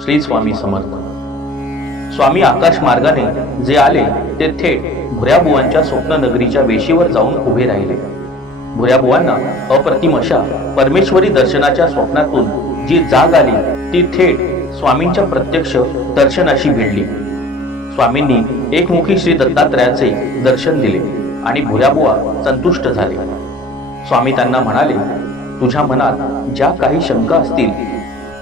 श्री स्वामी समर्थ. स्वामी आकाश मार्गाने जे आले ते थेट भुऱ्याबुवांच्या स्वप्ननगरीच्या वेशीवर जाऊन उभे राहिले. भुऱ्याबुवांना अप्रतिम अशा परमेश्वरी दर्शनाच्या स्वप्नातून जी जाग आली ती थेट स्वामींच्या प्रत्यक्ष दर्शनाशी भिडली. स्वामींनी एकमुखी श्री दत्तात्रयाचे दर्शन दिले आणि भुऱ्याबुवा संतुष्ट झाले. स्वामी त्यांना म्हणाले, तुझ्या मनात ज्या काही शंका असतील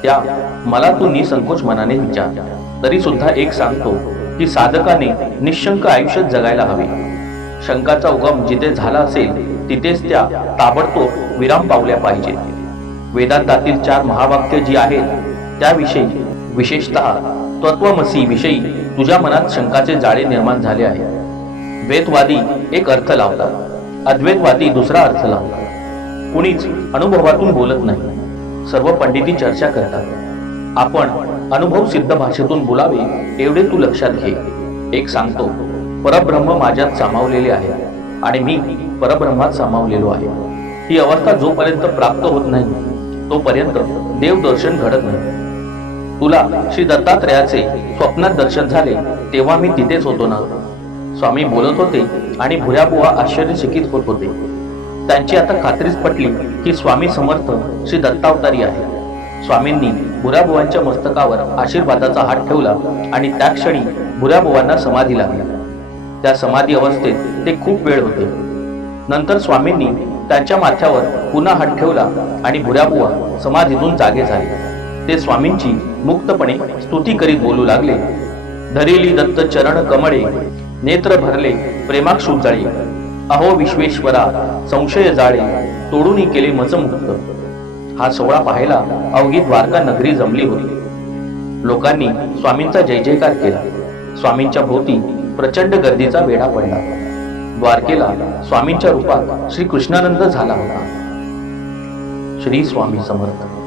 त्या मला तू निसंकोच मनाने विचार. तरी सुद्धा एक सांगतो की साधकाने निशंक आयुष्य जगायला हवे. शंकाचा उगम जिथे झाला असेल तिथेच त्या ताबडतोब विराम पावल्या पाहिजेत. वेदांतातील 4 महावाक्य जी आहेत त्याविषयी, विशेषतः तत्वमसी विषयी तुझ्या मनात शंकाचे जाळे निर्माण झाले आहे. द्वैतवादी एक अर्थ लावतात, अद्वैतवादी दुसरा अर्थ लावतात. कुणीच अनुभवातून बोलत नाही. सर्व पंडिती चर्चा करतात. आपण अनुभव सिद्ध भाषेतून बोलावे एवढे तू लक्षात घे. एक सांगतो, परब्रह्म माझ्यात सामावलेले आहे आणि मी परब्रह्मात सामावलेलो आहे. ही अवस्था जोपर्यंत प्राप्त होत नाही तोपर्यंत देवदर्शन घडत नाही. तुला श्री दत्तात्रयाचे स्वप्नात दर्शन झाले तेव्हा मी तिथेच होतो ना. स्वामी बोलत होते आणि भुऱ्याबुवा आश्चर्यचकित होत होते. त्यांची आता खात्रीच पटली की स्वामी समर्थ श्री दत्तावतारी आहे. स्वामींनी भुऱ्याबुवांच्या मस्तकावर आशीर्वादाचा हात ठेवला आणि त्या क्षणी भुऱ्याबुवांना समाधी लागली. त्या समाधी अवस्थेत ते खूप वेळ होते. नंतर स्वामींनी त्यांच्या माथ्यावर पुन्हा हात ठेवला आणि भुऱ्याबुवा समाधीतून जागे झाले. ते स्वामींची मुक्तपणे स्तुती करीत बोलू लागले. धरिली दत्त चरण कमळे, नेत्र भरले प्रेमाक्षु जळे. अहो विश्वेश्वरा संशय जाळे, तोडून केले मजमुक्त. हा सोहळा पाहायला अवघी द्वारका नगरी जमली होती. लोकांनी स्वामींचा जय जयकार केला. स्वामींच्या भोवती प्रचंड गर्दीचा वेढा पडला. द्वारकेला स्वामींच्या रूपात श्री कृष्णानंद झाला होता. श्री स्वामी समर्थ.